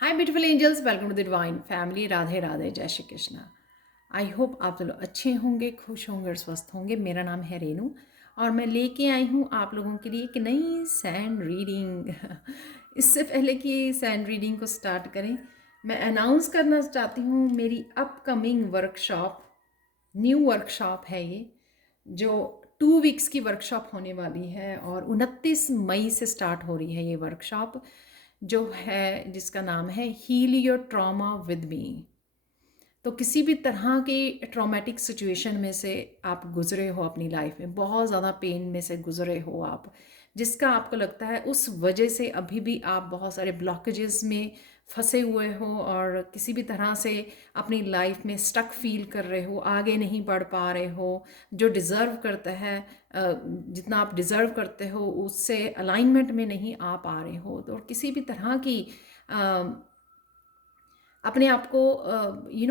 Hi beautiful angels, welcome to the divine family. Radhe Radhe, जय Shri Krishna. I hope आप लोग अच्छे होंगे, खुश होंगे और स्वस्थ होंगे। मेरा नाम है रेनू और मैं लेके आई हूँ आप लोगों के लिए एक नई सैंड रीडिंग। इससे पहले कि सैंड रीडिंग को स्टार्ट करें, मैं अनाउंस करना चाहती हूँ मेरी अपकमिंग वर्कशॉप। न्यू वर्कशॉप है ये, जो 2 वीक्स की वर्कशॉप होने वाली है और 29 मई से स्टार्ट हो रही है ये वर्कशॉप, जो है जिसका नाम है heal your trauma with me. तो किसी भी तरह की ट्रॉमेटिक सिचुएशन में से आप गुजरे हो अपनी लाइफ में, बहुत ज़्यादा पेन में से गुजरे हो आप, जिसका आपको लगता है उस वजह से अभी भी आप बहुत सारे ब्लॉकेजेस में फंसे हुए हो और किसी भी तरह से अपनी लाइफ में स्टक फील कर रहे हो, आगे नहीं बढ़ पा रहे हो, जो डिज़र्व करता है, जितना आप डिज़र्व करते हो उससे अलाइनमेंट में नहीं आ पा रहे हो, तो किसी भी तरह की अपने आप को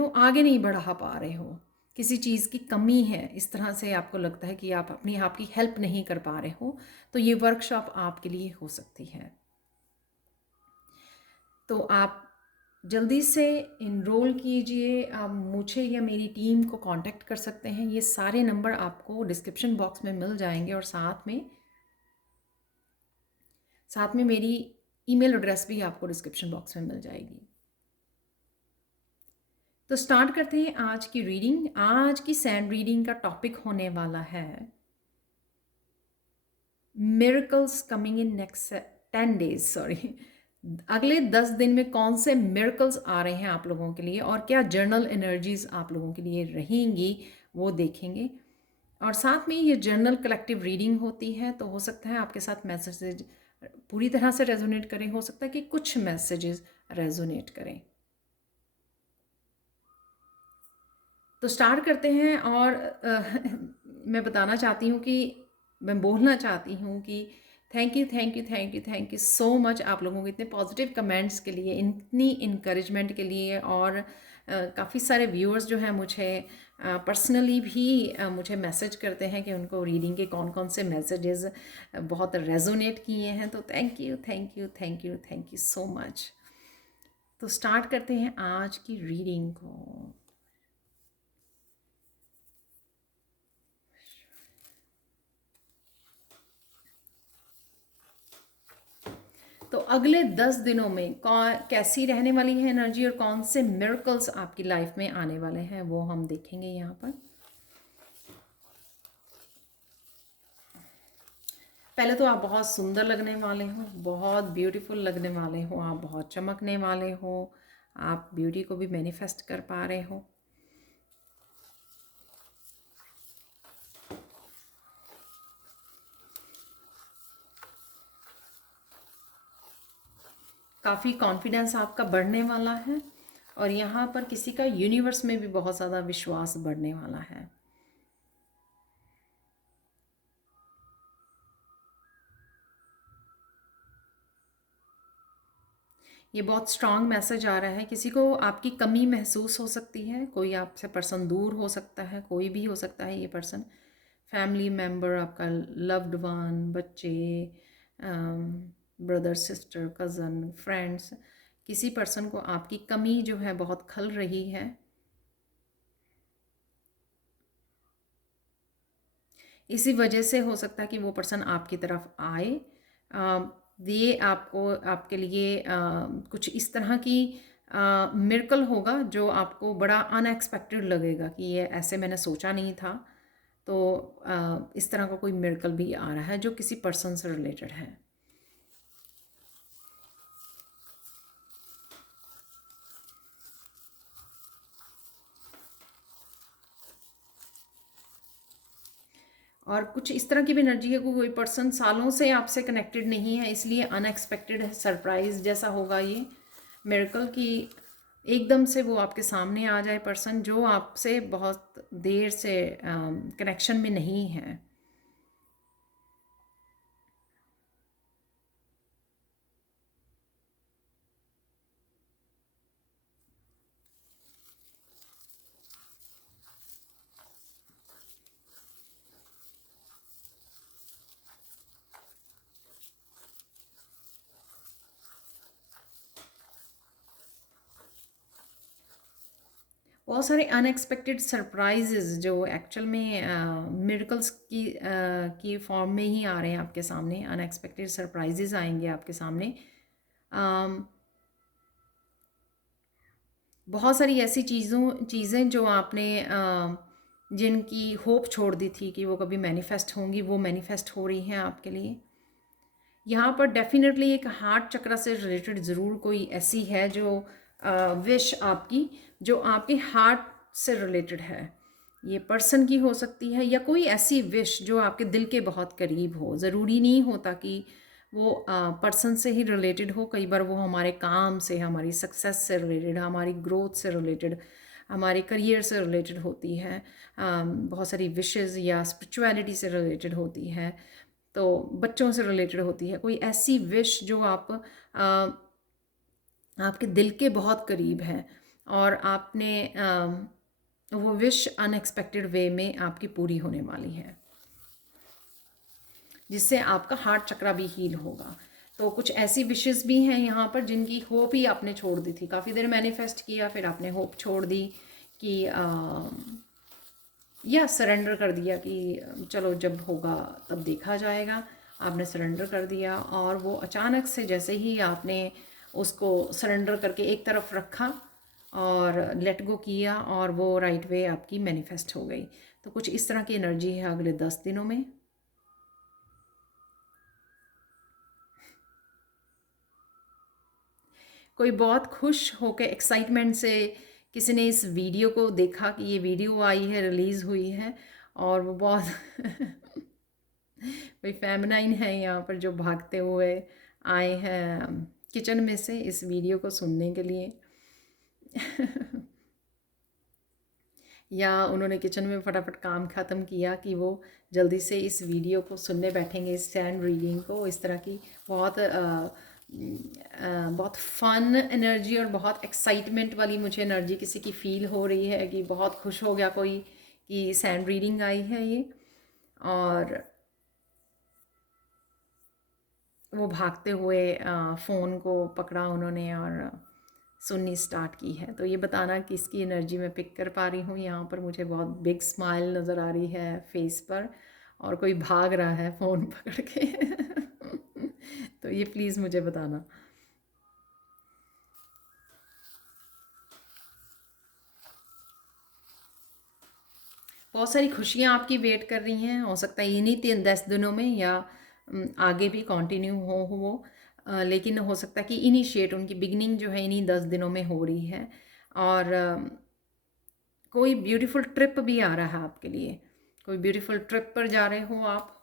आगे नहीं बढ़ा पा रहे हो, किसी चीज़ की कमी है, इस तरह से आपको लगता है कि आप अपनी आप की हेल्प नहीं कर पा रहे हो, तो ये वर्कशॉप आपके लिए हो सकती है। तो आप जल्दी से इनरोल कीजिए। आप मुझे या मेरी टीम को कांटेक्ट कर सकते हैं। ये सारे नंबर आपको डिस्क्रिप्शन बॉक्स में मिल जाएंगे और साथ में मेरी ईमेल एड्रेस भी आपको डिस्क्रिप्शन बॉक्स में मिल जाएगी। तो स्टार्ट करते हैं आज की रीडिंग। आज की सैंड रीडिंग का टॉपिक होने वाला है miracles coming in next 10 days, sorry, अगले 10 दिन में कौन से मिरेकल्स आ रहे हैं आप लोगों के लिए और क्या जर्नल एनर्जीज आप लोगों के लिए रहेंगी, वो देखेंगे। और साथ में ये जर्नल कलेक्टिव रीडिंग होती है, तो हो सकता है आपके साथ मैसेजेस पूरी तरह से रेजोनेट करें, हो सकता है कि कुछ मैसेजेस रेजोनेट करें। तो स्टार्ट करते हैं। और मैं बताना चाहती हूँ कि मैं बोलना चाहती हूँ कि thank you thank you thank you thank you so much आप लोगों के इतने पॉजिटिव कमेंट्स के लिए, इतनी इनकरेजमेंट के लिए। और काफ़ी सारे व्यूअर्स जो हैं मुझे पर्सनली भी मुझे मैसेज करते हैं कि उनको रीडिंग के कौन कौन से मैसेजेस बहुत रेजोनेट किए हैं। तो thank you thank you thank you thank you so much. तो स्टार्ट करते हैं आज की रीडिंग को। तो अगले 10 दिनों में कैसी रहने वाली है एनर्जी और कौन से मिरेकल्स आपकी लाइफ में आने वाले हैं, वो हम देखेंगे यहाँ पर। पहले तो आप बहुत सुंदर लगने वाले हो, बहुत ब्यूटीफुल लगने वाले हो, आप बहुत चमकने वाले हो, आप ब्यूटी को भी मैनिफेस्ट कर पा रहे हो। काफ़ी कॉन्फिडेंस आपका बढ़ने वाला है और यहाँ पर किसी का यूनिवर्स में भी बहुत ज़्यादा विश्वास बढ़ने वाला है। ये बहुत स्ट्रॉन्ग मैसेज आ रहा है। किसी को आपकी कमी महसूस हो सकती है, कोई आपसे पर्सन दूर हो सकता है, कोई भी हो सकता है ये पर्सन, फैमिली मेम्बर, आपका लव्ड वन, बच्चे, ब्रदर सिस्टर, कज़न, फ्रेंड्स। किसी पर्सन को आपकी कमी जो है बहुत खल रही है। इसी वजह से हो सकता है कि वो पर्सन आपकी तरफ आए, ये आपको आपके लिए कुछ इस तरह की मिरेकल होगा जो आपको बड़ा अनएक्सपेक्टेड लगेगा कि ये ऐसे मैंने सोचा नहीं था। तो इस तरह का कोई मिरेकल भी आ रहा है जो किसी पर्सन से रिलेटेड है। और कुछ इस तरह की भी एनर्जी है कि कोई पर्सन सालों से आपसे कनेक्टेड नहीं है, इसलिए अनएक्सपेक्टेड सरप्राइज जैसा होगा ये मिरेकल कि एकदम से वो आपके सामने आ जाए पर्सन जो आपसे बहुत देर से कनेक्शन में नहीं है। बहुत सारे अनएक्सपेक्टेड सरप्राइजेज जो एक्चुअल में मिरेकल्स की फॉर्म में ही आ रहे हैं आपके सामने। अनएक्सपेक्टेड सरप्राइजेज आएंगे आपके सामने। बहुत सारी ऐसी चीज़ें जो आपने जिनकी होप छोड़ दी थी कि वो कभी मैनिफेस्ट होंगी, वो मैनिफेस्ट हो रही हैं आपके लिए। यहाँ पर डेफिनेटली एक हार्ट चक्र से रिलेटेड ज़रूर कोई ऐसी है जो विश आपकी, जो आपके हार्ट से रिलेटेड है। ये पर्सन की हो सकती है या कोई ऐसी विश जो आपके दिल के बहुत करीब हो। ज़रूरी नहीं होता कि वो पर्सन से ही रिलेटेड हो। कई बार वो हमारे काम से, हमारी सक्सेस से रिलेटेड, हमारी ग्रोथ से रिलेटेड, हमारे करियर से रिलेटेड होती है। बहुत सारी विशेज़ या स्पिरिचुअलिटी से रिलेटेड होती है, तो बच्चों से रिलेटेड होती है। कोई ऐसी विश जो आपके दिल के बहुत करीब है और आपने वो विश अनएक्सपेक्टेड वे में आपकी पूरी होने वाली है, जिससे आपका हार्ट चक्र भी हील होगा। तो कुछ ऐसी विशेस भी हैं यहाँ पर जिनकी होप ही आपने छोड़ दी थी। काफ़ी देर मैनिफेस्ट किया, फिर आपने होप छोड़ दी कि या सरेंडर कर दिया कि चलो जब होगा तब देखा जाएगा। आपने सरेंडर कर दिया और वो अचानक से जैसे ही आपने उसको सरेंडर करके एक तरफ रखा और लेट गो किया और वो राइट वे आपकी मैनिफेस्ट हो गई। तो कुछ इस तरह की एनर्जी है अगले 10 दिनों में। कोई बहुत खुश होकर एक्साइटमेंट से किसी ने इस वीडियो को देखा कि ये वीडियो आई है, रिलीज़ हुई है, और वो बहुत कोई फेमिनाइन है यहाँ पर जो भागते हुए आए हैं किचन में से इस वीडियो को सुनने के लिए या उन्होंने किचन में फटाफट काम ख़त्म किया कि वो जल्दी से इस वीडियो को सुनने बैठेंगे, इस सैंड रीडिंग को। इस तरह की बहुत फ़न एनर्जी और बहुत एक्साइटमेंट वाली मुझे एनर्जी किसी की फ़ील हो रही है कि बहुत खुश हो गया कोई कि सैंड रीडिंग आई है ये, और वो भागते हुए फ़ोन को पकड़ा उन्होंने और सुननी स्टार्ट की है। तो ये बताना कि इसकी एनर्जी मैं पिक कर पा रही हूँ। यहाँ पर मुझे बहुत बिग स्माइल नज़र आ रही है फेस पर, और कोई भाग रहा है फ़ोन पकड़ के तो ये प्लीज़ मुझे बताना। बहुत सारी खुशियाँ आपकी वेट कर रही हैं। हो सकता है इन्हीं 10 दिनों में या आगे भी कंटिन्यू हो वो, लेकिन हो सकता है कि इनिशिएट उनकी बिगनिंग जो है इन्हीं 10 दिनों में हो रही है। और कोई ब्यूटीफुल ट्रिप भी आ रहा है आपके लिए। कोई ब्यूटीफुल ट्रिप पर जा रहे हो आप,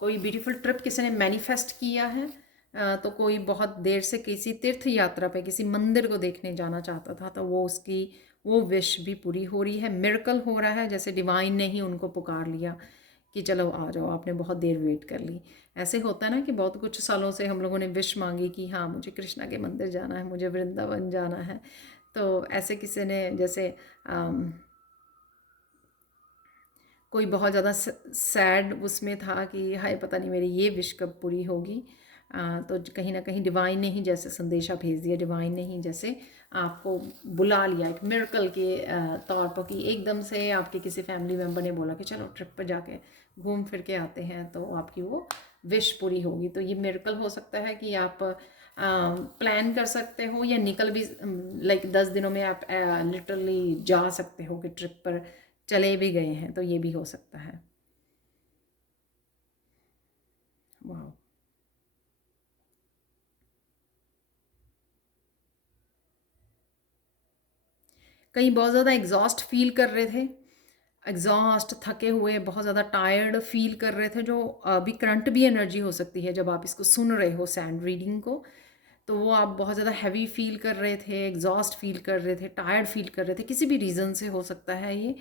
कोई ब्यूटीफुल ट्रिप किसी ने मैनिफेस्ट किया है। तो कोई बहुत देर से किसी तीर्थ यात्रा पे किसी मंदिर को देखने जाना चाहता था, तो वो उसकी वो विश भी पूरी हो रही है। मिरेकल हो रहा है, जैसे डिवाइन ने ही उनको पुकार लिया कि चलो आ जाओ, आपने बहुत देर वेट कर ली। ऐसे होता है ना कि बहुत कुछ सालों से हम लोगों ने विश मांगी कि हाँ मुझे कृष्णा के मंदिर जाना है, मुझे वृंदावन जाना है। तो ऐसे किसी ने जैसे कोई बहुत ज़्यादा सैड उसमें था कि हाय पता नहीं मेरी ये विश कब पूरी होगी। तो कहीं ना कहीं डिवाइन ने ही जैसे संदेशा भेज दिया, डिवाइन ने ही जैसे आपको बुला लिया एक मिरेकल के तौर पर, कि एकदम से आपके किसी फैमिली मेम्बर ने बोला कि चलो ट्रिप पर जाके घूम फिर के आते हैं, तो आपकी वो विश पूरी होगी। तो ये मिरेकल हो सकता है कि आप प्लान कर सकते हो या निकल भी, लाइक 10 दिनों में आप लिटरली जा सकते हो कि ट्रिप पर चले भी गए हैं, तो ये भी हो सकता है। वाह, कहीं बहुत ज़्यादा एग्जॉस्ट फील कर रहे थे, एग्जॉस्ट थके हुए बहुत ज़्यादा टायर्ड फील कर रहे थे, जो अभी करंट भी एनर्जी हो सकती है जब आप इसको सुन रहे हो सैंड रीडिंग को। तो वो आप बहुत ज़्यादा हैवी फील कर रहे थे, एग्जॉस्ट फील कर रहे थे, टायर्ड फील कर रहे थे, किसी भी रीज़न से हो सकता है ये।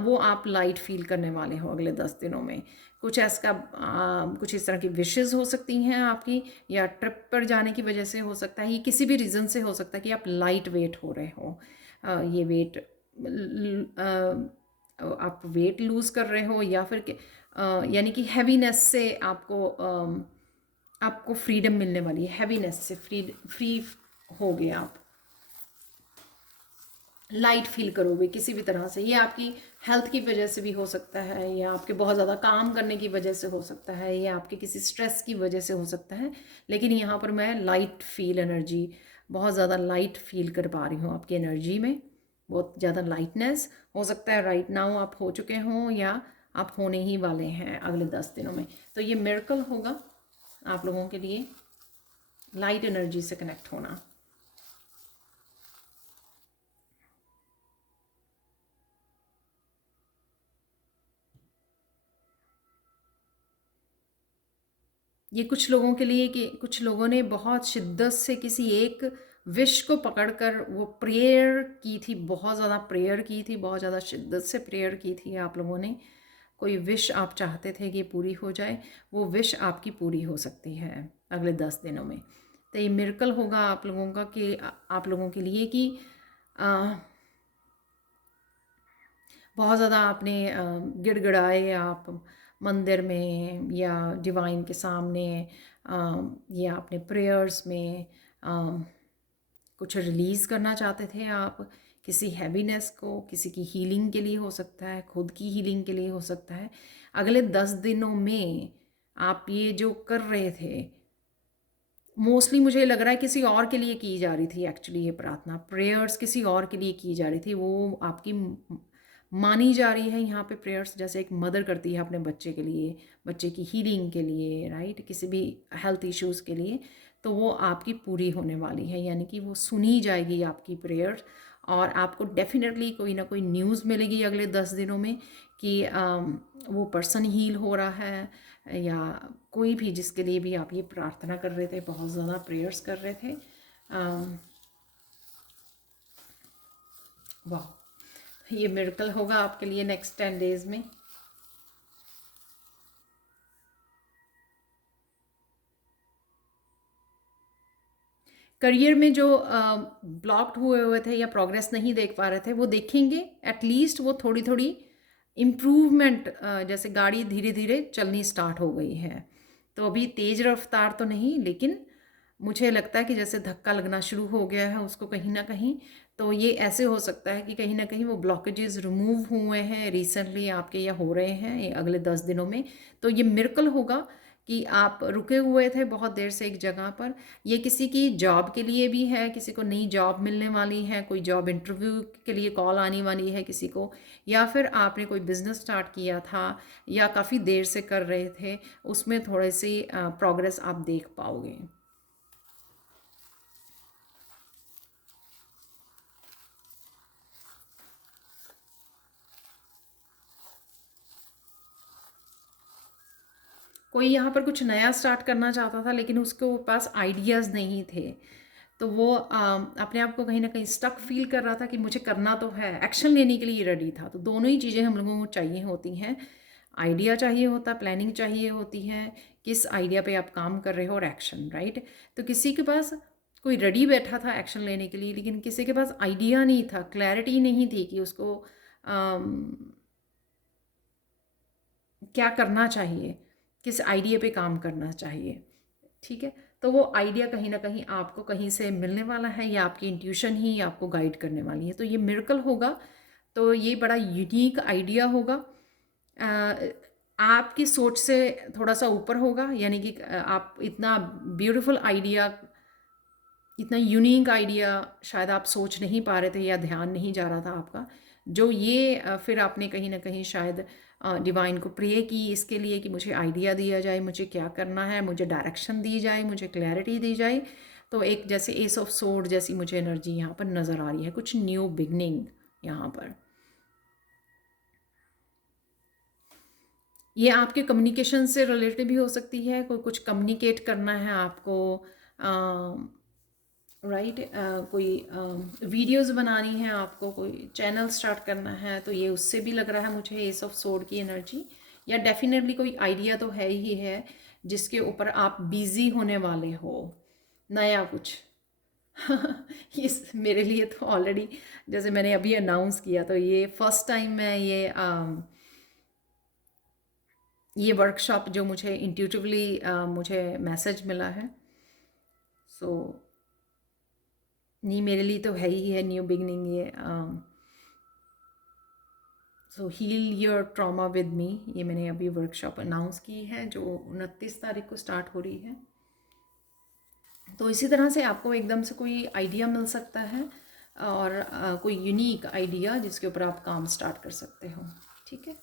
वो आप लाइट फील करने वाले हो अगले 10 दिनों में। कुछ ऐसा कुछ इस तरह की विशेज़ हो सकती हैं आपकी, या ट्रिप पर जाने की वजह से हो सकता है, ये किसी भी रीज़न से हो सकता है कि आप लाइट वेट हो रहे हो। ये वेट आप वेट लूज़ कर रहे हो, या फिर यानी कि हैवीनेस से आपको फ्रीडम मिलने वाली है। हैवीनेस से फ्री हो गए आप। लाइट फील करोगे किसी भी तरह से। ये आपकी हेल्थ की वजह से भी हो सकता है, या आपके बहुत ज़्यादा काम करने की वजह से हो सकता है, या आपके किसी स्ट्रेस की वजह से हो सकता है। लेकिन यहाँ पर मैं लाइट फील एनर्जी, बहुत ज़्यादा लाइट फील कर पा रही हूँ आपकी एनर्जी में, बहुत ज़्यादा लाइटनेस। हो सकता है राइट नाउ आप हो चुके हों, या आप होने ही वाले हैं अगले 10 दिनों में। तो ये मिरेकल होगा आप लोगों के लिए, लाइट एनर्जी से कनेक्ट होना। ये कुछ लोगों के लिए कि कुछ लोगों ने बहुत शिद्दत से किसी एक विश को पकड़कर वो प्रेयर की थी, बहुत ज़्यादा प्रेयर की थी, बहुत ज़्यादा शिद्दत से प्रेयर की थी आप लोगों ने। कोई विश आप चाहते थे कि पूरी हो जाए, वो विश आपकी पूरी हो सकती है अगले 10 दिनों में। तो ये मिरेकल होगा आप लोगों का कि आप लोगों के लिए कि आ, बहुत ज़्यादा आपने गिड़गिड़ाए आप मंदिर में या डिवाइन के सामने, या अपने प्रेयर्स में कुछ रिलीज़ करना चाहते थे आप, किसी हैवीनेस को, किसी की हीलिंग के लिए हो सकता है, खुद की हीलिंग के लिए हो सकता है। अगले 10 दिनों में आप ये जो कर रहे थे, मोस्टली मुझे लग रहा है किसी और के लिए की जा रही थी। एक्चुअली ये प्रार्थना प्रेयर्स किसी और के लिए की जा रही थी, वो आपकी मानी जा रही है यहाँ पे प्रेयर्स, जैसे एक मदर करती है अपने बच्चे के लिए, बच्चे की हीलिंग के लिए, राइट, किसी भी हेल्थ इश्यूज़ के लिए। तो वो आपकी पूरी होने वाली है, यानी कि वो सुनी जाएगी आपकी प्रेयर्स, और आपको डेफिनेटली कोई ना कोई न्यूज़ मिलेगी अगले 10 दिनों में कि वो पर्सन हील हो रहा है, या कोई भी जिसके लिए भी आप ये प्रार्थना कर रहे थे, बहुत ज़्यादा प्रेयर्स कर रहे थे। वाह, ये मिरेकल होगा आपके लिए नेक्स्ट 10 डेज़ में। करियर में जो ब्लॉक्ड हुए हुए थे या प्रोग्रेस नहीं देख पा रहे थे, वो देखेंगे एटलीस्ट, वो थोड़ी थोड़ी इम्प्रूवमेंट, जैसे गाड़ी धीरे धीरे चलनी स्टार्ट हो गई है। तो अभी तेज़ रफ्तार तो नहीं, लेकिन मुझे लगता है कि जैसे धक्का लगना शुरू हो गया है उसको कहीं ना कहीं। तो ये ऐसे हो सकता है कि कहीं ना कहीं वो ब्लॉकेजेस रिमूव हुए हैं रिसेंटली आपके, या हो रहे हैं ये अगले 10 दिनों में। तो ये मिरेकल होगा कि आप रुके हुए थे बहुत देर से एक जगह पर। ये किसी की जॉब के लिए भी है, किसी को नई जॉब मिलने वाली है, कोई जॉब इंटरव्यू के लिए कॉल आने वाली है किसी को, या फिर आपने कोई बिज़नेस स्टार्ट किया था या काफ़ी देर से कर रहे थे, उसमें थोड़ी सी प्रोग्रेस आप देख पाओगे। कोई यहाँ पर कुछ नया स्टार्ट करना चाहता था, लेकिन उसके पास आइडियाज़ नहीं थे, तो वो अपने आप को कहीं ना कहीं स्टक फील कर रहा था कि मुझे करना तो है, एक्शन लेने के लिए रेडी था। तो दोनों ही चीज़ें हम लोगों को चाहिए होती हैं, आइडिया चाहिए होता, प्लानिंग चाहिए होती है, किस आइडिया पे आप काम कर रहे हो, और एक्शन, राइट। तो किसी के पास कोई रेडी बैठा था एक्शन लेने के लिए, लेकिन किसी के पास आइडिया नहीं था, क्लैरिटी नहीं थी कि उसको क्या करना चाहिए, किस आइडिया पे काम करना चाहिए। ठीक है, तो वो आइडिया कहीं ना कहीं आपको कहीं से मिलने वाला है, या आपकी इंट्यूशन ही आपको गाइड करने वाली है। तो ये मिरेकल होगा, तो ये बड़ा यूनिक आइडिया होगा, आपकी सोच से थोड़ा सा ऊपर होगा, यानी कि आप इतना ब्यूटीफुल आइडिया, इतना यूनिक आइडिया शायद आप सोच नहीं पा रहे थे, या ध्यान नहीं जा रहा था आपका, जो ये फिर आपने कहीं ना कहीं शायद डिवाइन को प्रे की इसके लिए कि मुझे आइडिया दिया जाए, मुझे क्या करना है, मुझे डायरेक्शन दी जाए, मुझे क्लैरिटी दी जाए। तो एक जैसे एस ऑफ सोर्ड जैसी मुझे एनर्जी यहाँ पर नज़र आ रही है, कुछ न्यू बिगनिंग यहाँ पर। ये आपके कम्युनिकेशन से रिलेटेड भी हो सकती है, कोई कुछ कम्युनिकेट करना है आपको, राइट, कोई वीडियोस बनानी है आपको, कोई चैनल स्टार्ट करना है, तो ये उससे भी लग रहा है मुझे एस ऑफ सोर्ड की एनर्जी। या डेफिनेटली कोई आइडिया तो है ही है जिसके ऊपर आप बिजी होने वाले हो, नया कुछ। इस मेरे लिए तो ऑलरेडी, जैसे मैंने अभी अनाउंस किया, तो ये फर्स्ट टाइम मैं ये वर्कशॉप जो मुझे इंट्यूटिवली मुझे मैसेज मिला है। सो नहीं, मेरे लिए तो है ही है न्यू बिगनिंग ये। So heal your trauma with me, ये मैंने अभी वर्कशॉप अनाउंस की है जो 29 तारीख को स्टार्ट हो रही है। तो इसी तरह से आपको एकदम से कोई आइडिया मिल सकता है, और कोई यूनिक आइडिया जिसके ऊपर आप काम स्टार्ट कर सकते हो। ठीक है।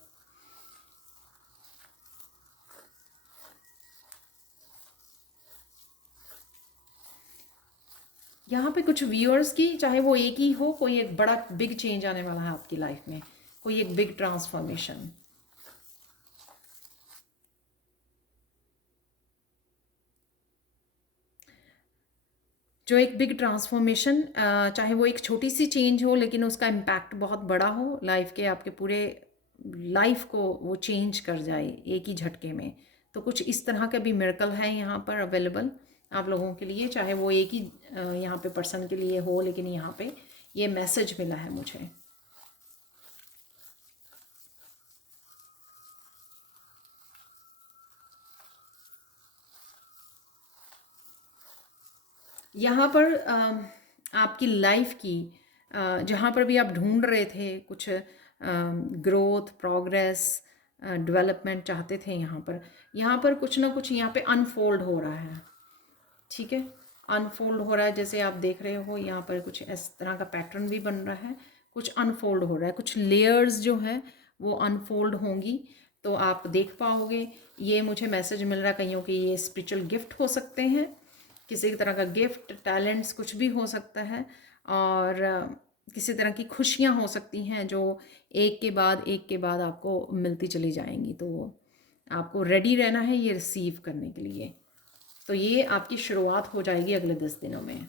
यहाँ पे कुछ व्यूअर्स की, चाहे वो एक ही हो, कोई एक बड़ा बिग चेंज आने वाला है आपकी लाइफ में, कोई एक बिग ट्रांसफॉर्मेशन। जो एक बिग ट्रांसफॉर्मेशन, चाहे वो एक छोटी सी चेंज हो लेकिन उसका इम्पैक्ट बहुत बड़ा हो लाइफ के, आपके पूरे लाइफ को वो चेंज कर जाए एक ही झटके में। तो कुछ इस तरह का भी मिरेकल है यहाँ पर अवेलेबल आप लोगों के लिए, चाहे वो एक ही यहाँ पे पर्सन के लिए हो, लेकिन यहाँ पे ये मैसेज मिला है मुझे। यहाँ पर आपकी लाइफ की जहाँ पर भी आप ढूंढ रहे थे कुछ ग्रोथ, प्रोग्रेस, डेवलपमेंट चाहते थे, यहाँ पर कुछ ना कुछ यहाँ पे अनफोल्ड हो रहा है। ठीक है, अनफोल्ड हो रहा है, जैसे आप देख रहे हो यहाँ पर कुछ इस तरह का पैटर्न भी बन रहा है, कुछ अनफोल्ड हो रहा है, कुछ लेयर्स जो है वो अनफोल्ड होंगी, तो आप देख पाओगे। ये मुझे मैसेज मिल रहा है कईयों के ये स्पिरिचुअल गिफ्ट हो सकते हैं, किसी तरह का गिफ्ट, टैलेंट्स, कुछ भी हो सकता है, और किसी तरह की खुशियाँ हो सकती हैं जो एक के बाद आपको मिलती चली जाएंगी। तो आपको रेडी रहना है ये रिसीव करने के लिए। तो ये आपकी शुरुआत हो जाएगी अगले 10 दिनों में।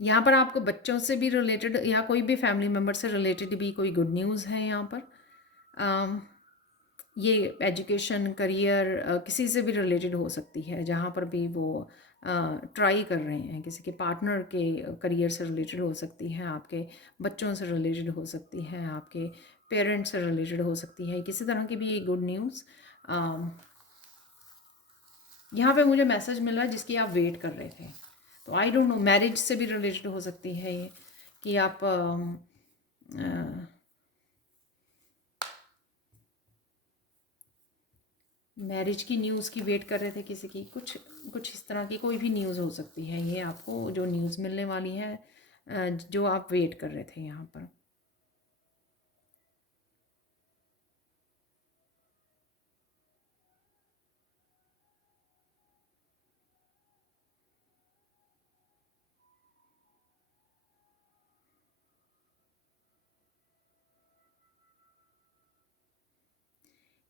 यहाँ पर आपको बच्चों से भी रिलेटेड या कोई भी फैमिली मेम्बर से रिलेटेड भी कोई गुड न्यूज़ है यहाँ पर। ये एजुकेशन, करियर, किसी से भी रिलेटेड हो सकती है, जहाँ पर भी वो ट्राई कर रहे हैं, किसी के पार्टनर के करियर से रिलेटेड हो सकती है, आपके बच्चों से रिलेटेड हो सकती है, आपके पेरेंट्स से रिलेटेड हो सकती है, किसी तरह की भी ये गुड न्यूज़ यहाँ पे मुझे मैसेज मिल रहा है जिसकी आप वेट कर रहे थे। तो आई डोंट नो, मैरिज से भी रिलेटेड हो सकती है ये, कि आप मैरिज की न्यूज़ की वेट कर रहे थे किसी की, कुछ इस तरह की कोई भी न्यूज़ हो सकती है ये आपको जो न्यूज़ मिलने वाली है, जो आप वेट कर रहे थे यहाँ पर।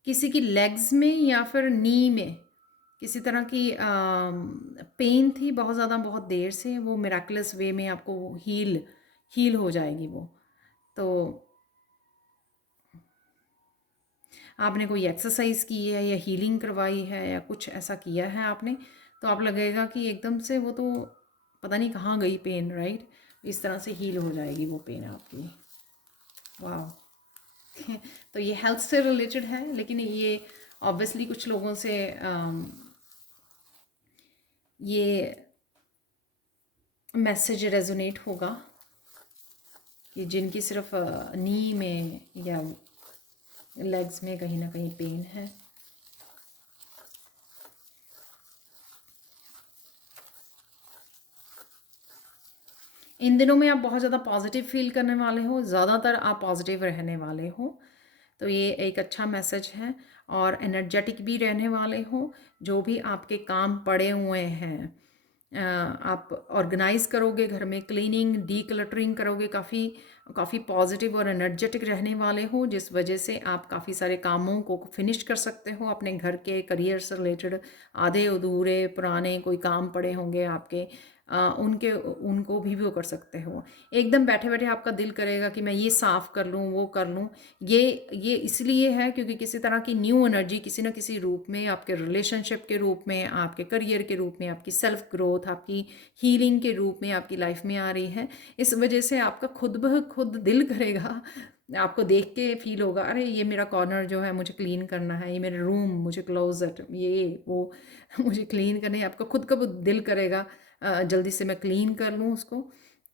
किसी की लेग्स में या फिर नी में किसी तरह की पेन थी बहुत ज़्यादा, बहुत देर से, वो मिराकुलस वे में आपको हील हील हो जाएगी वो। तो आपने कोई एक्सरसाइज की है या हीलिंग करवाई है या कुछ ऐसा किया है आपने, तो आप लगेगा कि एकदम से वो तो पता नहीं कहाँ गई पेन, राइट। इस तरह से हील हो जाएगी वो पेन आपकी। वाह। तो ये हेल्थ से रिलेटेड है, लेकिन ये ऑब्वियसली कुछ लोगों से ये मैसेज रेजोनेट होगा कि जिनकी सिर्फ नी में या लेग्स में कहीं ना कहीं पेन है। इन दिनों में आप बहुत ज़्यादा पॉजिटिव फील करने वाले हो, ज़्यादातर आप पॉजिटिव रहने वाले हो, तो ये एक अच्छा मैसेज है। और एनर्जेटिक भी रहने वाले हो, जो भी आपके काम पड़े हुए हैं आप ऑर्गेनाइज करोगे, घर में क्लीनिंग, डीक्लटरिंग करोगे, काफ़ी पॉजिटिव और एनर्जेटिक रहने वाले हो, जिस वजह से आप काफ़ी सारे कामों को फिनिश कर सकते हो अपने घर के, करियर से रिलेटेड आधे अधूरे पुराने कोई काम पड़े होंगे आपके, उनको भी वो कर सकते हो। एकदम बैठे बैठे आपका दिल करेगा कि मैं ये साफ़ कर लूँ, वो कर लूँ। ये इसलिए है क्योंकि किसी तरह की न्यू एनर्जी किसी न किसी रूप में, आपके रिलेशनशिप के रूप में, आपके करियर के रूप में, आपकी सेल्फ ग्रोथ, आपकी हीलिंग के रूप में आपकी लाइफ में आ रही है। इस वजह से आपका खुद ब खुद दिल करेगा आपको देख के फील होगा, अरे ये मेरा कॉर्नर जो है मुझे क्लीन करना है, ये मेरे रूम, मुझे क्लोजेट, ये वो मुझे क्लीन करने, आपको खुद का वो दिल करेगा जल्दी से मैं क्लीन कर लूँ उसको।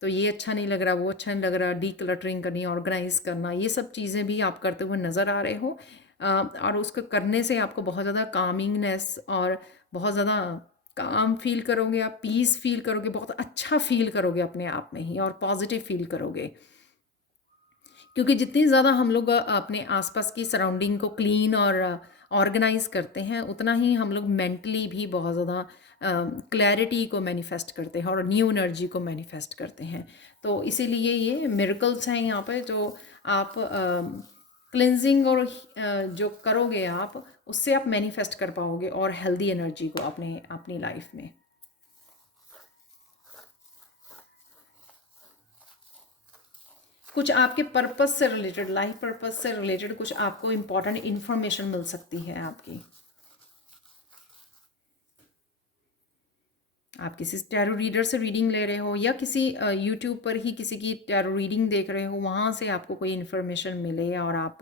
तो ये अच्छा नहीं लग रहा, वो अच्छा नहीं लग रहा, डी क्लटरिंग करनी, ऑर्गेनाइज करना, ये सब चीज़ें भी आप करते हुए नज़र आ रहे हो। और उसको करने से आपको बहुत ज़्यादा कामिंगनेस और बहुत ज़्यादा काम फील करोगे, आप पीस फील करोगे, बहुत अच्छा फील करोगे अपने आप में ही, और पॉजिटिव फील करोगे। क्योंकि जितनी ज़्यादा हम लोग अपने आसपास की सराउंडिंग को क्लीन और ऑर्गेनाइज करते हैं, उतना ही हम लोग मेंटली भी बहुत ज़्यादा क्लैरिटी को मैनिफेस्ट करते हैं और न्यू एनर्जी को मैनिफेस्ट करते हैं। तो इसीलिए ये मिरेकल्स हैं यहाँ पे, जो आप क्लिनजिंग और जो करोगे आप, उससे आप मैनिफेस्ट कर पाओगे और हेल्दी एनर्जी को अपने अपनी लाइफ में। कुछ आपके पर्पस से रिलेटेड, लाइफ पर्पस से रिलेटेड कुछ आपको इम्पॉर्टेंट इन्फॉर्मेशन मिल सकती है आपकी। आप किसी टैरो रीडर से रीडिंग ले रहे हो, या किसी यूट्यूब पर ही किसी की टैरो रीडिंग देख रहे हो, वहाँ से आपको कोई इन्फॉर्मेशन मिले और आप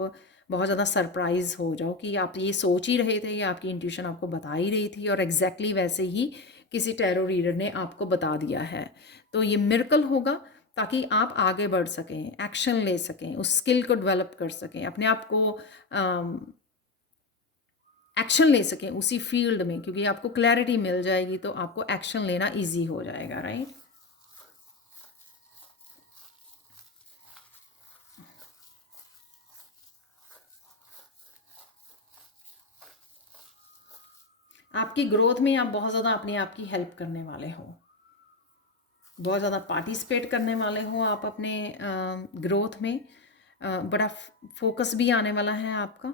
बहुत ज़्यादा सरप्राइज हो जाओ कि आप ये सोच ही रहे थे, या आपकी इंट्यूशन आपको बता ही रही थी और एग्जैक्टली वैसे ही किसी टैरो रीडर ने आपको बता दिया है। तो ये मिरेकल होगा ताकि आप आगे बढ़ सकें, एक्शन ले सकें, उस स्किल को डेवलप कर सकें, अपने आप को एक्शन ले सकें उसी फील्ड में, क्योंकि आपको क्लैरिटी मिल जाएगी तो आपको एक्शन लेना इजी हो जाएगा, राइट। आपकी ग्रोथ में आप बहुत ज़्यादा अपने आप की हेल्प करने वाले हो, बहुत ज़्यादा पार्टिसिपेट करने वाले हो आप अपने ग्रोथ में। बड़ा फोकस भी आने वाला है आपका।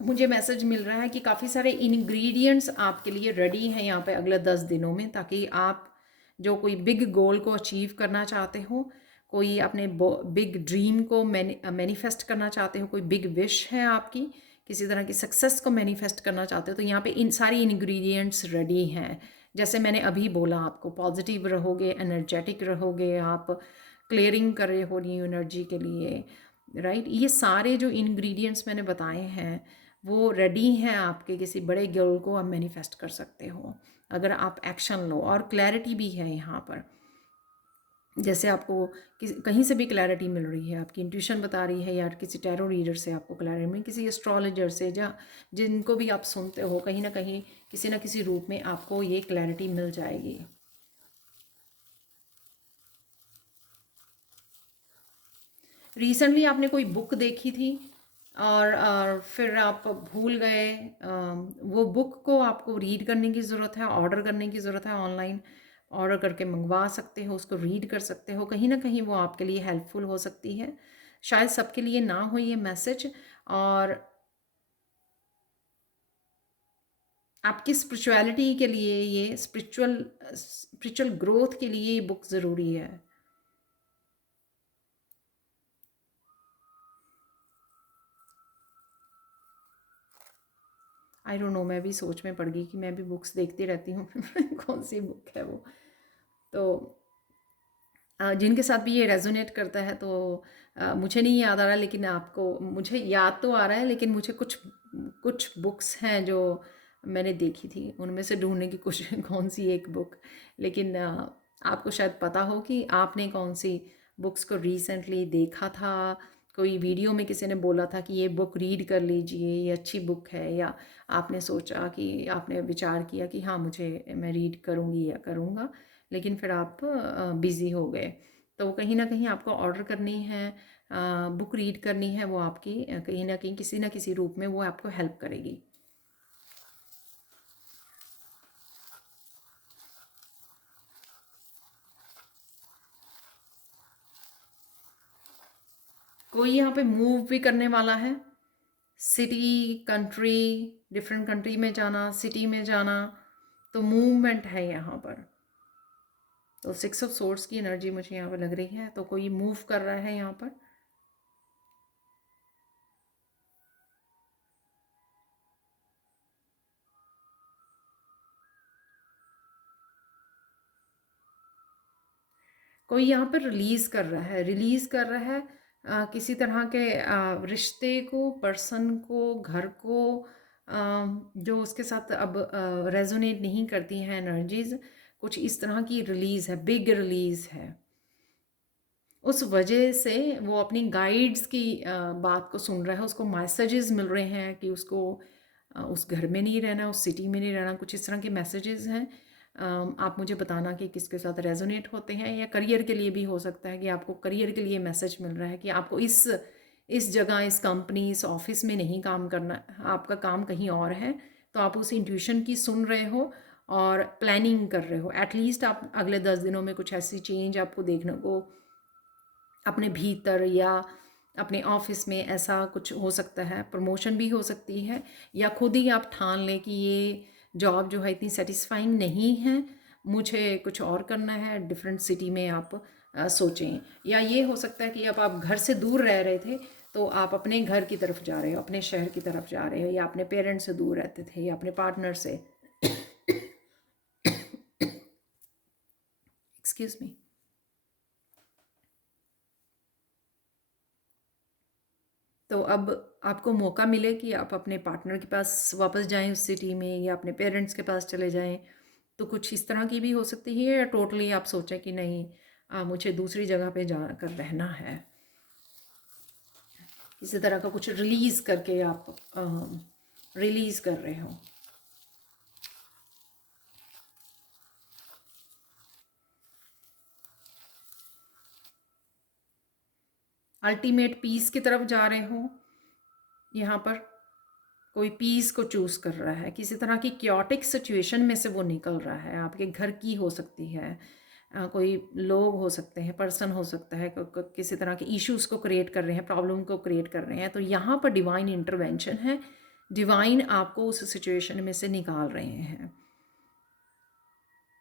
मुझे मैसेज मिल रहा है कि काफ़ी सारे इंग्रेडिएंट्स आपके लिए रेडी हैं यहाँ पे अगले 10 दिनों में, ताकि आप जो कोई बिग गोल को अचीव करना चाहते हो, कोई अपने बिग ड्रीम को मैनिफेस्ट करना चाहते हो, कोई बिग विश है आपकी, किसी तरह की सक्सेस को मैनिफेस्ट करना चाहते हो, तो यहाँ पे इन सारी इंग्रेडिएंट्स रेडी हैं। जैसे मैंने अभी बोला, आपको पॉजिटिव रहोगे, एनर्जेटिक रहोगे, आप क्लियरिंग कर रहे हो न्यू एनर्जी के लिए, राइट। ये सारे जो इंग्रेडिएंट्स मैंने बताए हैं वो रेडी हैं आपके किसी बड़े गोल को आप मैनिफेस्ट कर सकते हो अगर आप एक्शन लो। और क्लैरिटी भी है यहाँ पर, जैसे आपको कहीं से भी क्लैरिटी मिल रही है, आपकी इंट्यूशन बता रही है, या किसी टैरो रीडर से आपको क्लैरिटी मिली, किसी एस्ट्रोलॉजर से, जहाँ जिनको भी आप सुनते हो, कहीं ना कहीं किसी ना किसी रूप में आपको ये क्लैरिटी मिल जाएगी। रिसेंटली आपने कोई बुक देखी थी और फिर आप भूल गए, वो बुक को आपको रीड करने की ज़रूरत है, ऑर्डर करने की ज़रूरत है, ऑनलाइन ऑर्डर करके मंगवा सकते हो, उसको रीड कर सकते हो, कहीं ना कहीं वो आपके लिए हेल्पफुल हो सकती है। शायद सबके लिए ना हो ये मैसेज, और आपकी स्पिरिचुअलिटी के लिए, ये स्पिरिचुअल ग्रोथ के लिए ये बुक ज़रूरी है। आई डोंट नो, मैं भी सोच में पड़ गई कि मैं भी बुक्स देखती रहती हूँ कौन सी बुक है वो। तो जिनके साथ भी ये रेजोनेट करता है, तो मुझे नहीं याद आ रहा, लेकिन आपको, मुझे याद तो आ रहा है, लेकिन मुझे कुछ कुछ बुक्स हैं जो मैंने देखी थी, उनमें से ढूंढने की कोशिश कौन सी एक बुक। लेकिन आपको शायद पता हो कि आपने कौन सी बुक्स को रिसेंटली देखा था, कोई वीडियो में किसी ने बोला था कि ये बुक रीड कर लीजिए, ये अच्छी बुक है, या आपने सोचा कि आपने विचार किया कि हाँ मुझे, मैं रीड करूँगी या करूँगा, लेकिन फिर आप बिज़ी हो गए। तो कहीं ना कहीं आपको ऑर्डर करनी है, बुक रीड करनी है, वो आपकी कहीं ना किसी रूप में वो आपको हेल्प करेगी। कोई यहाँ पे मूव भी करने वाला है, सिटी, कंट्री, डिफरेंट कंट्री में जाना, सिटी में जाना, तो मूवमेंट है यहाँ पर। तो 6 ऑफ सोर्ड्स की एनर्जी मुझे यहाँ पर लग रही है, तो कोई मूव कर रहा है यहाँ पर। कोई यहाँ पर रिलीज़ कर रहा है किसी तरह के रिश्ते को, पर्सन को, घर को, जो उसके साथ अब रेजोनेट नहीं करती हैं एनर्जीज, कुछ इस तरह की रिलीज़ है, बिग रिलीज़ है। उस वजह से वो अपनी गाइड्स की बात को सुन रहा है, उसको मैसेजेस मिल रहे हैं कि उसको उस घर में नहीं रहना, उस सिटी में नहीं रहना, कुछ इस तरह के मैसेजेस हैं। आप मुझे बताना कि किसके साथ रेजोनेट होते हैं, या करियर के लिए भी हो सकता है कि आपको करियर के लिए मैसेज मिल रहा है कि आपको इस जगह, इस कंपनी, इस ऑफिस में नहीं काम करना, आपका काम कहीं और है। तो आप उस इंट्यूशन की सुन रहे हो और प्लानिंग कर रहे हो। एटलीस्ट आप अगले 10 दिनों में कुछ ऐसी चेंज आपको देखने को अपने भीतर या अपने ऑफिस में ऐसा कुछ हो सकता है। प्रमोशन भी हो सकती है, या खुद ही आप ठान लें कि ये जॉब जो है इतनी सेटिस्फाइंग नहीं है, मुझे कुछ और करना है, डिफरेंट सिटी में आप सोचें। या ये हो सकता है कि अब आप घर से दूर रह रहे थे तो आप अपने घर की तरफ जा रहे हो, अपने शहर की तरफ जा रहे हो, या अपने पेरेंट्स से दूर रहते थे, या अपने पार्टनर से। Excuse me. तो अब आपको मौका मिले कि आप अपने पार्टनर के पास वापस जाएं उस सिटी में, या अपने पेरेंट्स के पास चले जाएं, तो कुछ इस तरह की भी हो सकती है। या टोटली आप सोचें कि नहीं, मुझे दूसरी जगह पे जा कर रहना है। इसी तरह का कुछ रिलीज़ करके आप रिलीज़ कर रहे हो। अल्टीमेट पीस की तरफ जा रहे हो। यहाँ पर कोई पीस को चूज़ कर रहा है, किसी तरह की क्योटिक सिचुएशन में से वो निकल रहा है। आपके घर की हो सकती है, कोई लोग हो सकते हैं, पर्सन हो सकता है, किसी तरह के इश्यूज को क्रिएट कर रहे हैं, प्रॉब्लम को क्रिएट कर रहे हैं। तो यहाँ पर डिवाइन इंटरवेंशन है, डिवाइन आपको उस सिचुएशन में से निकाल रहे हैं,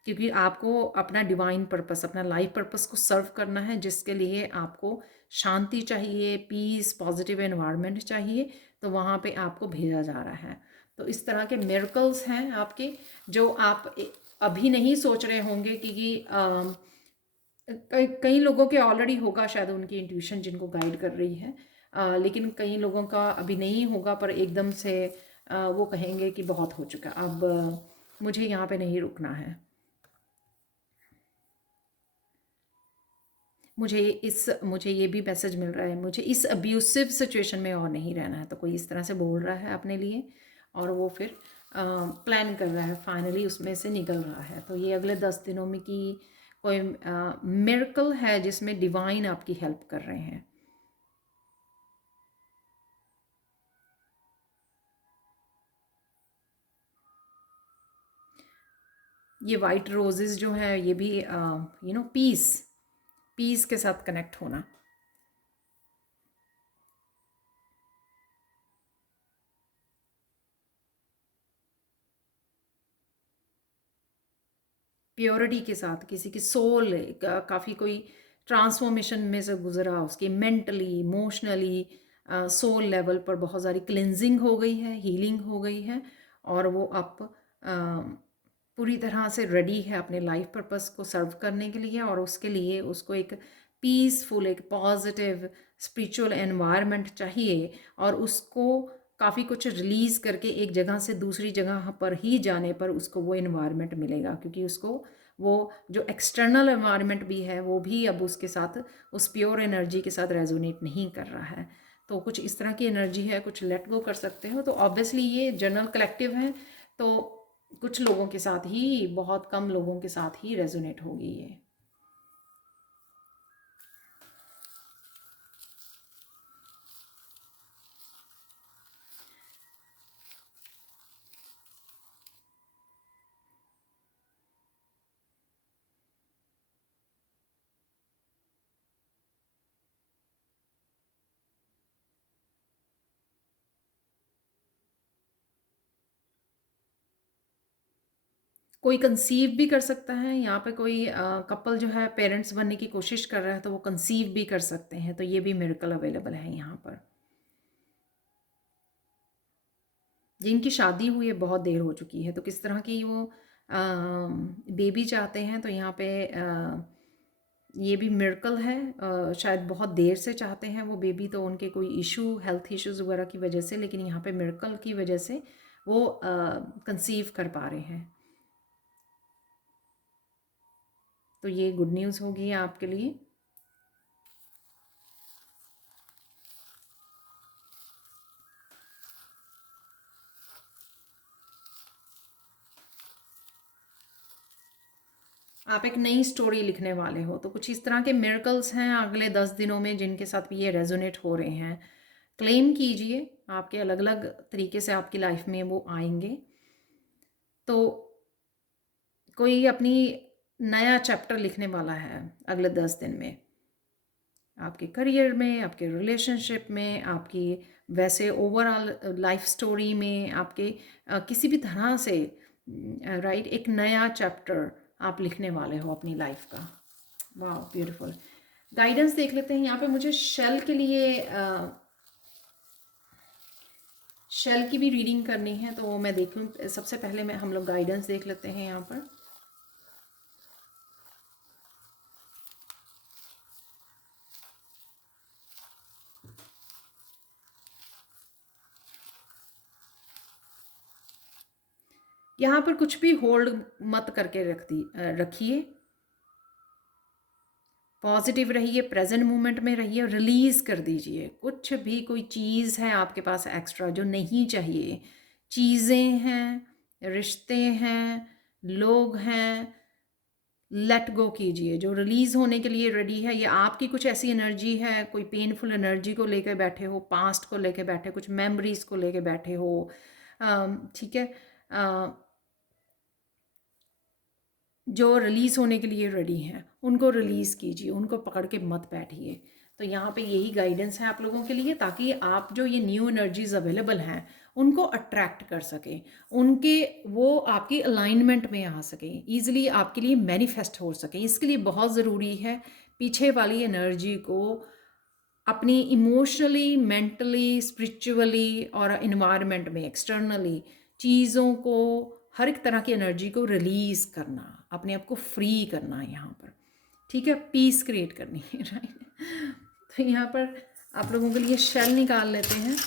क्योंकि आपको अपना डिवाइन पर्पस, अपना लाइफ पर्पस को सर्व करना है, जिसके लिए आपको शांति चाहिए, पीस, पॉजिटिव एनवायरनमेंट चाहिए। तो वहाँ पे आपको भेजा जा रहा है। तो इस तरह के मिरेकल्स हैं आपके, जो आप अभी नहीं सोच रहे होंगे, क्योंकि कई लोगों के ऑलरेडी होगा शायद उनकी इंट्यूशन जिनको गाइड कर रही है, लेकिन कई लोगों का अभी नहीं होगा, पर एकदम से वो कहेंगे कि बहुत हो चुका, अब मुझे यहाँ पे नहीं रुकना है, मुझे ये भी मैसेज मिल रहा है, मुझे इस अब्यूसिव सिचुएशन में और नहीं रहना है। तो कोई इस तरह से बोल रहा है अपने लिए, और वो फिर प्लान कर रहा है, फाइनली उसमें से निकल रहा है। तो ये अगले 10 दिनों में की कोई मिरेकल है जिसमें डिवाइन आपकी हेल्प कर रहे हैं। ये वाइट रोजेस जो है, ये भी पीस के साथ कनेक्ट होना। प्योरिटी के साथ, किसी की सोल काफ़ी कोई ट्रांसफॉर्मेशन में से गुजरा, उसकी मेंटली, इमोशनली, सोल लेवल पर बहुत सारी क्लिनजिंग हो गई है, हीलिंग हो गई है, और वो अब पूरी तरह से रेडी है अपने लाइफ पर्पस को सर्व करने के लिए। और उसके लिए उसको एक पीसफुल, एक पॉजिटिव स्पिरिचुअल एनवायरनमेंट चाहिए, और उसको काफ़ी कुछ रिलीज़ करके एक जगह से दूसरी जगह पर ही जाने पर उसको वो इन्वायरमेंट मिलेगा, क्योंकि उसको वो जो एक्सटर्नल एनवायरनमेंट भी है वो भी अब उसके साथ, उस प्योर एनर्जी के साथ रेजोनेट नहीं कर रहा है। तो कुछ इस तरह की एनर्जी है, कुछ लेट गो कर सकते हो। तो ऑब्वियसली ये जनरल कलेक्टिव है, तो कुछ लोगों के साथ ही, बहुत कम लोगों के साथ ही रेजोनेट होगी ये। कोई कंसीव भी कर सकता है यहाँ पे, कोई कपल जो है पेरेंट्स बनने की कोशिश कर रहा है तो वो कंसीव भी कर सकते हैं। तो ये भी मिरेकल अवेलेबल है यहाँ पर। जिनकी शादी हुई है बहुत देर हो चुकी है, तो किस तरह की वो बेबी चाहते हैं, तो यहाँ पे ये भी मिरेकल है। शायद बहुत देर से चाहते हैं वो बेबी, तो उनके कोई इशू, हेल्थ इश्यूज़ वगैरह की वजह से, लेकिन यहाँ पे मिरेकल की वजह से वो कंसीव कर पा रहे हैं। तो ये गुड न्यूज़ होगी आपके लिए। आप एक नई स्टोरी लिखने वाले हो, तो कुछ इस तरह के मिरेकल्स हैं अगले 10 दिनों में जिनके साथ भी ये रेजोनेट हो रहे हैं। क्लेम कीजिए, आपके अलग अलग तरीके से आपकी लाइफ में वो आएंगे। तो कोई अपनी नया चैप्टर लिखने वाला है अगले 10 दिन में, आपके करियर में, आपके रिलेशनशिप में, आपकी वैसे ओवरऑल लाइफ स्टोरी में, आपके किसी भी तरह से राइट, एक नया चैप्टर आप लिखने वाले हो अपनी लाइफ का। वाह, ब्यूटीफुल। गाइडेंस देख लेते हैं यहाँ पे। मुझे शेल के लिए शेल की भी रीडिंग करनी है, तो मैं देखूँ सबसे पहले मैं हम लोग गाइडेंस देख लेते हैं यहाँ पर। यहाँ पर कुछ भी होल्ड मत करके रखिए, पॉजिटिव रहिए, प्रेजेंट मोमेंट में रहिए, रिलीज़ कर दीजिए कुछ भी। कोई चीज़ है आपके पास एक्स्ट्रा जो नहीं चाहिए, चीज़ें हैं, रिश्ते हैं, लोग हैं, लेट गो कीजिए। जो रिलीज़ होने के लिए रेडी है, ये आपकी कुछ ऐसी एनर्जी है, कोई पेनफुल एनर्जी को लेकर बैठे हो, पास्ट को लेकर बैठे, कुछ मेमोरीज को लेकर बैठे हो, ठीक है, जो रिलीज़ होने के लिए रेडी हैं उनको रिलीज़ कीजिए, उनको पकड़ के मत बैठिए। तो यहाँ पे यही गाइडेंस है आप लोगों के लिए, ताकि आप जो ये न्यू एनर्जीज अवेलेबल हैं उनको अट्रैक्ट कर सकें, उनके वो आपकी अलाइनमेंट में आ सकें, ईजिली आपके लिए मैनिफेस्ट हो सकें। इसके लिए बहुत ज़रूरी है पीछे वाली एनर्जी को अपनी इमोशनली, मेंटली, स्पिरिचुअली और इन्वायरमेंट में, एक्सटर्नली चीज़ों को, हर एक तरह की एनर्जी को रिलीज़ करना, अपने आप को फ्री करना है यहाँ पर, ठीक है, पीस क्रिएट करनी है, राइट। तो यहाँ पर आप लोगों के लिए शेल निकाल लेते हैं।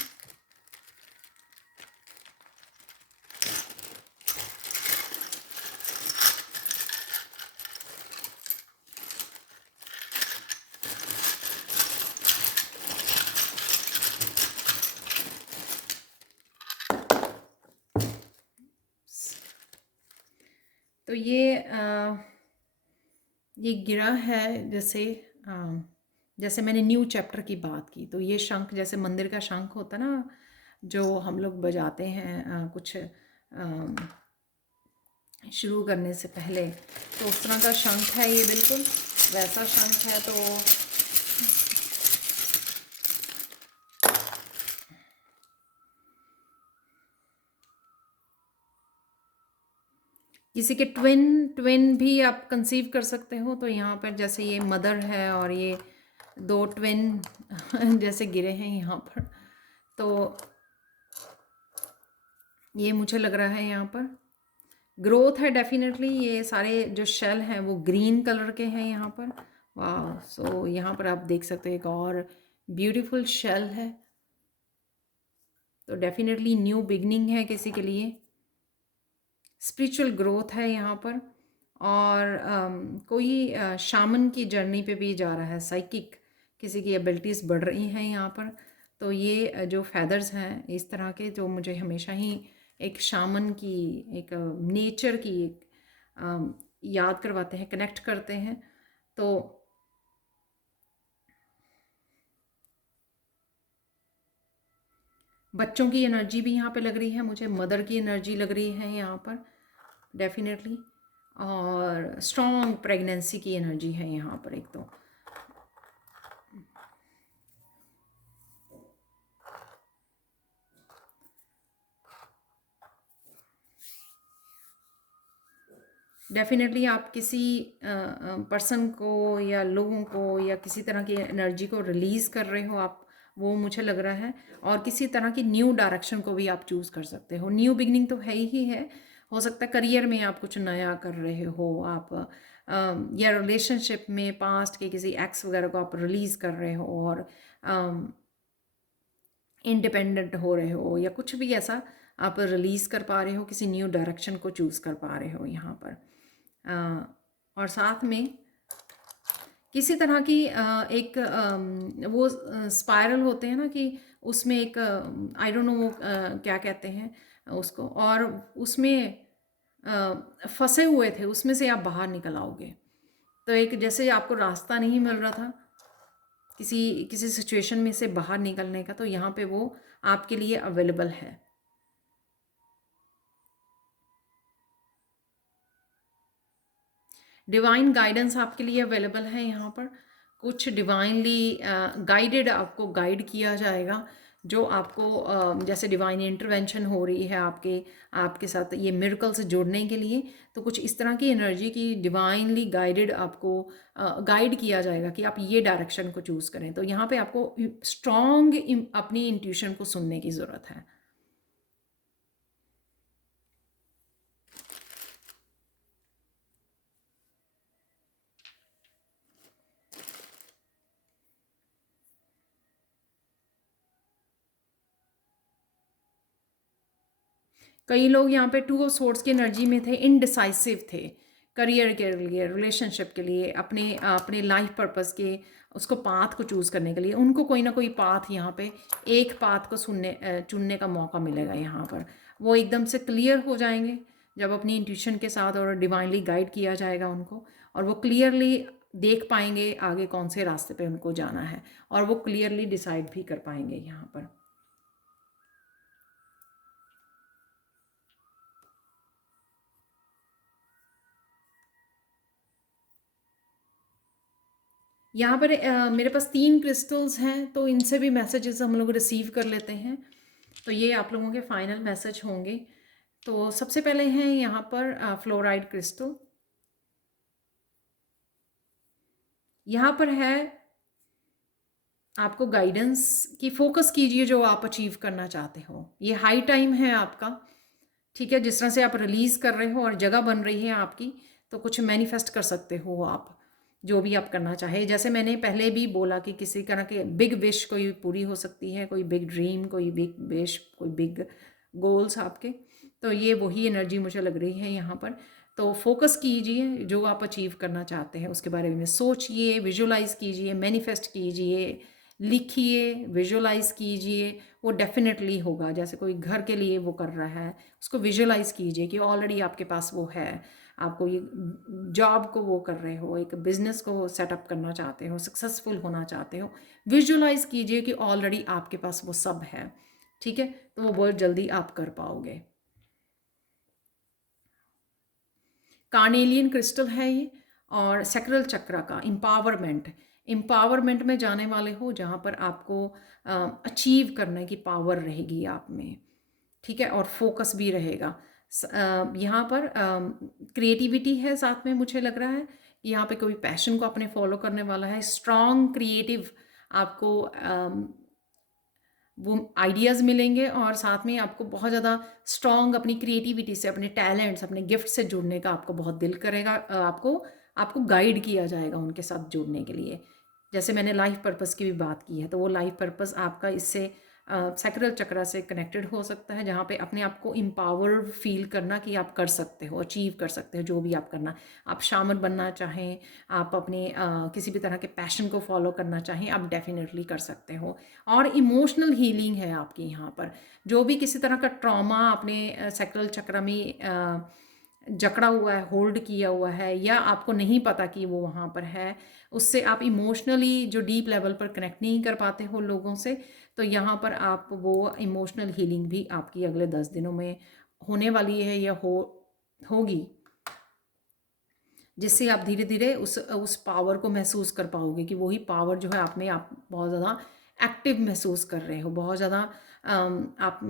तो ये गिरा है, जैसे मैंने न्यू चैप्टर की बात की, तो ये शंख जैसे मंदिर का शंख होता है ना, जो हम लोग बजाते हैं कुछ शुरू करने से पहले, तो उस तरह का शंख है ये, बिल्कुल वैसा शंख है। तो किसी के ट्विन भी आप कंसीव कर सकते हो। तो यहाँ पर जैसे ये मदर है और ये दो ट्विन जैसे गिरे हैं यहाँ पर, तो ये मुझे लग रहा है यहाँ पर ग्रोथ है डेफिनेटली। ये सारे जो शेल हैं वो ग्रीन कलर के हैं यहाँ पर। वाह, सो यहाँ पर आप देख सकते हो एक और ब्यूटीफुल शेल है। तो डेफिनेटली न्यू बिगनिंग है किसी के लिए, स्पिरिचुअल ग्रोथ है यहाँ पर। और कोई शामन की जर्नी पे भी जा रहा है, साइकिक किसी की एबिलिटीज़ बढ़ रही हैं यहाँ पर। तो ये जो फेदर्स हैं इस तरह के, जो मुझे हमेशा ही एक शामन की, एक नेचर की एक याद करवाते हैं, कनेक्ट करते हैं। तो बच्चों की एनर्जी भी यहाँ पे लग रही है मुझे, मदर की एनर्जी लग रही है यहाँ पर डेफिनेटली, और स्ट्रॉन्ग प्रेगनेंसी की एनर्जी है यहाँ पर एक। तो डेफिनेटली आप किसी पर्सन को या लोगों को या किसी तरह की एनर्जी को रिलीज़ कर रहे हो आप, वो मुझे लग रहा है। और किसी तरह की न्यू डायरेक्शन को भी आप चूज़ कर सकते हो। न्यू बिगनिंग तो है ही है, हो सकता है करियर में आप कुछ नया कर रहे हो, आप या रिलेशनशिप में पास्ट के किसी एक्स वगैरह को आप रिलीज़ कर रहे हो और इंडिपेंडेंट हो रहे हो, या कुछ भी ऐसा आप रिलीज़ कर पा रहे हो, किसी न्यू डायरेक्शन को चूज़ कर पा रहे हो यहाँ पर। और साथ में किसी तरह की एक वो स्पायरल होते हैं ना कि उसमें एक आई डोंट नो वो क्या कहते हैं उसको, और उसमें फंसे हुए थे, उसमें से आप बाहर निकल आओगे। तो एक जैसे आपको रास्ता नहीं मिल रहा था किसी किसी सिचुएशन में से बाहर निकलने का, तो यहाँ पे वो आपके लिए अवेलेबल है। डिवाइन गाइडेंस आपके लिए अवेलेबल है यहाँ पर। कुछ डिवाइनली गाइडेड आपको गाइड किया जाएगा, जो आपको जैसे डिवाइन इंटरवेंशन हो रही है आपके आपके साथ ये मिरेकल से जुड़ने के लिए, तो कुछ इस तरह की एनर्जी की डिवाइनली गाइडेड आपको गाइड किया जाएगा कि आप ये डायरेक्शन को चूज़ करें। तो यहाँ पे आपको स्ट्रॉन्ग अपनी इंट्यूशन को सुनने की ज़रूरत है। कई लोग यहाँ पे 2 ऑफ सोर्ड्स की एनर्जी में थे, इनडिसाइसिव थे, करियर के लिए, रिलेशनशिप के लिए, अपने अपने लाइफ पर्पस के उसको पाथ को चूज़ करने के लिए उनको कोई ना कोई पाथ यहाँ पे एक पाथ को चुनने का मौका मिलेगा यहाँ पर। वो एकदम से क्लियर हो जाएंगे जब अपनी इंट्यूशन के साथ और डिवाइनली गाइड किया जाएगा उनको, और वो क्लियरली देख पाएंगे आगे कौन से रास्ते पे उनको जाना है, और वो क्लियरली डिसाइड भी कर पाएंगे यहाँ पर। यहाँ पर मेरे पास 3 क्रिस्टल्स हैं, तो इनसे भी मैसेजेस हम लोग रिसीव कर लेते हैं। तो ये आप लोगों के फाइनल मैसेज होंगे। तो सबसे पहले हैं यहाँ पर फ्लोराइड क्रिस्टल। यहाँ पर है आपको गाइडेंस की, फोकस कीजिए जो आप अचीव करना चाहते हो। ये हाई टाइम है आपका, ठीक है। जिस तरह से आप रिलीज़ कर रहे हो और जगह बन रही है आपकी, तो कुछ मैनिफेस्ट कर सकते हो आप जो भी आप करना चाहे। जैसे मैंने पहले भी बोला कि किसी तरह के बिग विश कोई पूरी हो सकती है, कोई बिग ड्रीम, कोई बिग विश, कोई बिग गोल्स आपके। तो ये वही एनर्जी मुझे लग रही है यहाँ पर। तो फोकस कीजिए जो आप अचीव करना चाहते हैं उसके बारे में सोचिए, विजुलाइज कीजिए, मैनिफेस्ट कीजिए, लिखिए, विजुलाइज कीजिए, वो डेफिनेटली होगा। जैसे कोई घर के लिए वो कर रहा है, उसको विजुलाइज कीजिए कि ऑलरेडी आपके पास वो है। आपको ये जॉब को वो कर रहे हो, एक बिजनेस को सेटअप करना चाहते हो, सक्सेसफुल होना चाहते हो, विजुलाइज कीजिए कि ऑलरेडी आपके पास वो सब है, ठीक है। तो वो बहुत जल्दी आप कर पाओगे। कार्नेलियन क्रिस्टल है ये, और सैक्रल चक्र का एम्पावरमेंट में जाने वाले हो, जहाँ पर आपको अचीव करने की पावर रहेगी आप में, ठीक है, और फोकस भी रहेगा। यहाँ पर क्रिएटिविटी है साथ में, मुझे लग रहा है यहाँ पे कोई पैशन को अपने फॉलो करने वाला है, स्ट्रॉन्ग क्रिएटिव आपको वो आइडियाज़ मिलेंगे, और साथ में आपको बहुत ज़्यादा स्ट्रॉन्ग अपनी क्रिएटिविटी से, अपने टैलेंट्स, अपने गिफ्ट से जुड़ने का आपको बहुत दिल करेगा। आपको आपको गाइड किया जाएगा उनके साथ जुड़ने के लिए। जैसे मैंने लाइफ पर्पस की भी बात की है, तो वो लाइफ पर्पस आपका इससे सैक्रल चक्र से कनेक्टेड हो सकता है, जहाँ पे अपने आप को एम्पावर फील करना कि आप कर सकते हो, अचीव कर सकते हो जो भी आप करना। आप शामर बनना चाहें, आप अपने किसी भी तरह के पैशन को फॉलो करना चाहें, आप डेफिनेटली कर सकते हो। और इमोशनल हीलिंग है आपकी यहाँ पर। जो भी किसी तरह का ट्रॉमा अपने सैक्रल चक्र में जकड़ा हुआ है, होल्ड किया हुआ है, या आपको नहीं पता कि वो वहाँ पर है, उससे आप इमोशनली जो डीप लेवल पर कनेक्ट नहीं कर पाते हो लोगों से, तो यहाँ पर आप वो इमोशनल हीलिंग भी आपकी अगले 10 दिनों में होने वाली है, या होगी, जिससे आप धीरे धीरे उस पावर को महसूस कर पाओगे कि वही पावर जो है आप में, आप बहुत ज़्यादा एक्टिव महसूस कर रहे हो, बहुत ज़्यादा आप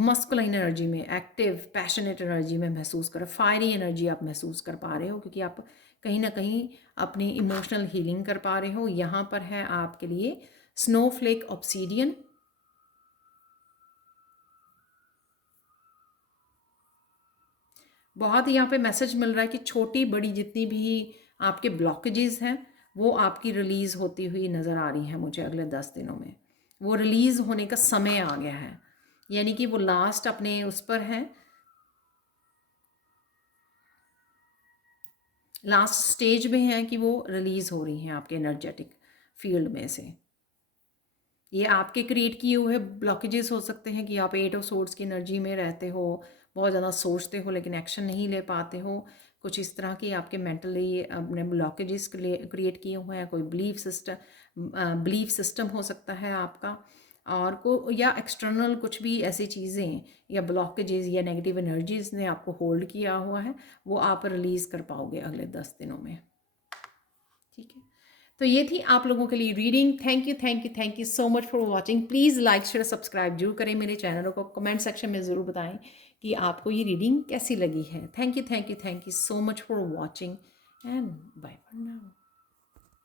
मस्कुलाइन एनर्जी में, एक्टिव पैशनेट एनर्जी में महसूस कर, फायरी एनर्जी आप महसूस कर पा रहे हो, क्योंकि आप कहीं ना कहीं अपनी इमोशनल हीलिंग कर पा रहे हो। यहाँ पर है आपके लिए स्नोफ्लेक ऑब्सीडियन, बहुत यहाँ पे मैसेज मिल रहा है कि छोटी बड़ी जितनी भी आपके ब्लॉकेजेस हैं वो आपकी रिलीज़ होती हुई नज़र आ रही हैं मुझे अगले 10 दिनों में। वो रिलीज़ होने का समय आ गया है, यानी कि वो लास्ट अपने उस पर है, लास्ट स्टेज में है कि वो रिलीज़ हो रही हैं आपके एनर्जेटिक फील्ड में से। ये आपके क्रिएट किए हुए ब्लॉकेजेस हो सकते हैं कि आप 8 ऑफ सोर्ड्स की एनर्जी में रहते हो, बहुत ज़्यादा सोचते हो लेकिन एक्शन नहीं ले पाते हो। कुछ इस तरह की आपके मेंटली अपने ब्लॉकेजेस क्रिएट किए हुए हैं। कोई बिलीफ सिस्टम हो सकता है आपका, और को या एक्सटर्नल कुछ भी ऐसी चीज़ें या ब्लॉकेजेस या नेगेटिव एनर्जीज ने आपको होल्ड किया हुआ है, वो आप रिलीज़ कर पाओगे अगले 10 दिनों में। ठीक है, तो ये थी आप लोगों के लिए reading. Thank you so much for watching. Please like share subscribe जरूर करें मेरे चैनल को, कमेंट सेक्शन में ज़रूर बताएं कि आपको ये रीडिंग कैसी लगी है। Thank you so much for watching and bye for now.